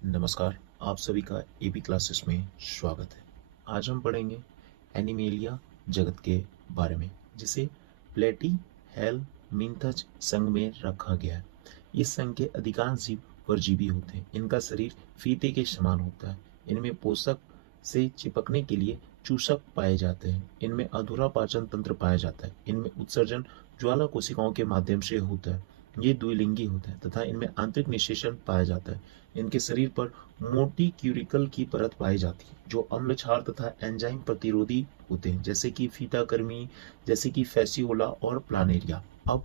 नमस्कार, आप सभी का एबी क्लासेस में स्वागत है। आज हम पढ़ेंगे एनिमेलिया जगत के बारे में, जिसे प्लेटीहेल्मिन्थस संघ में रखा गया है। इस संघ के अधिकांश जीव परजीवी होते हैं। इनका शरीर फीते के समान होता है। इनमें पोषक से चिपकने के लिए चूसक पाए जाते हैं। इनमें अधूरा पाचन तंत्र पाया जाता है। इनमें उत्सर्जन ज्वाला कोशिकाओं के माध्यम से होता है। ये द्विलिंगी होता है तथा इनमें आंतरिक निषेचन पाया जाता है। इनके शरीर पर मोटी क्यूरिकल की परत पाई जाती है जो अम्ल क्षार तथा एंजाइम प्रतिरोधी होते हैं, जैसे कि फीताकृमि, जैसे कि फैसियोला और प्लानेरिया। अब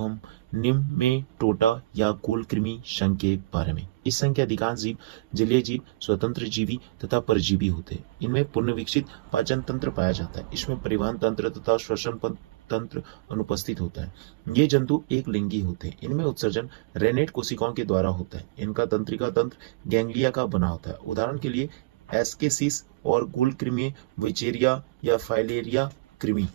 हम निम्मेटोडा या गोलकृमि संघ के बारे में। इस संघ के अधिकांश जीव जलीय जीव, स्वतंत्र जीवी तथा परजीवी होते हैं। इनमें पूर्ण विकसित पाचन तंत्र पाया जाता है। इसमें परिवहन तंत्र तथा श्वसन तंत्र अनुपस्थित होता है। ये जंतु एक लिंगी होते हैं। इनमें उत्सर्जन रेनेट कोशिकाओं के द्वारा होता है। इनका तंत्रिका तंत्र गैंग्लिया का बना होता है। उदाहरण के लिए एस्केसिस और गोलकृमि, विचेरिया या फाइलेरिया कृमि।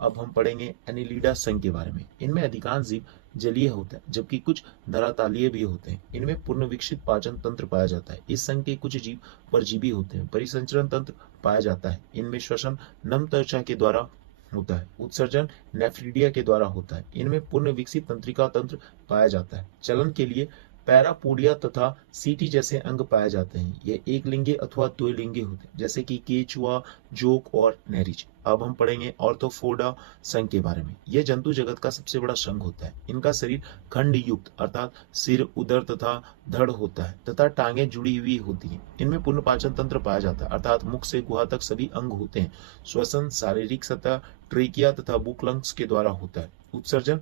अब हम पढ़ेंगे एनिलिडा संघ के बारे में। इनमें अधिकांश जीव जलीय होता है, जबकि कुछ धरातलीय भी होते हैं। इनमें पूर्ण विकसित पाचन तंत्र पाया जाता है। इस संघ के कुछ जीव परजीवी होते हैं। परिसंचरण तंत्र पाया जाता है। इनमें श्वसन नम त्वचा के द्वारा होता है। उत्सर्जन नेफ्रिडिया के द्वारा होता है। इनमें पूर्ण विकसित तंत्रिका तंत्र पाया जाता है। चलन के लिए पैरापोडिया तथा सीटी जैसे अंग पाए जाते हैं। ये एक लिंगी अथवा द्विलिंगी होते हैं, जैसे कि केचुआ, जोक और नेरिच। अब हम पढ़ेंगे ऑर्थोपोडा संघ के बारे में। यह जंतु जगत का सबसे बड़ा संघ होता है। इनका शरीर खंड युक्त अर्थात सिर, उदर तथा धड़ होता है तथा टांगे जुड़ी हुई होती हैं। इनमें पूर्ण पाचन तंत्र पाया जाता है अर्थात मुख से गुहा तक सभी अंग होते हैं। श्वसन शारीरिक सतह ट्रेकिया तथा बुकलंग्स के द्वारा होता है। उत्सर्जन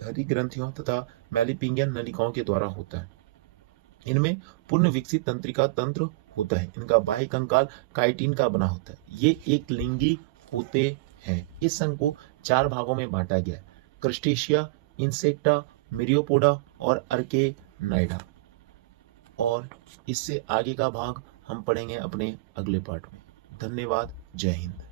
हरी ग्रंथियों तथा मैलिपिंगियन नलिकाओं के द्वारा होता है। इनमें पूर्ण विकसित तंत्रिका तंत्र होता है। इनका बाह्य कंकाल काइटिन का बना होता है। ये एक लिंगी होते हैं। इस संघ को 4 भागों में बांटा गया है: क्रस्टेशिया, इंसेक्टा, मिरियोपोडा और अर्केनाइडा। और इससे आगे का भाग हम पढ़ेंगे अपने अगले पार्ट में। धन्यवाद। जय हिंद।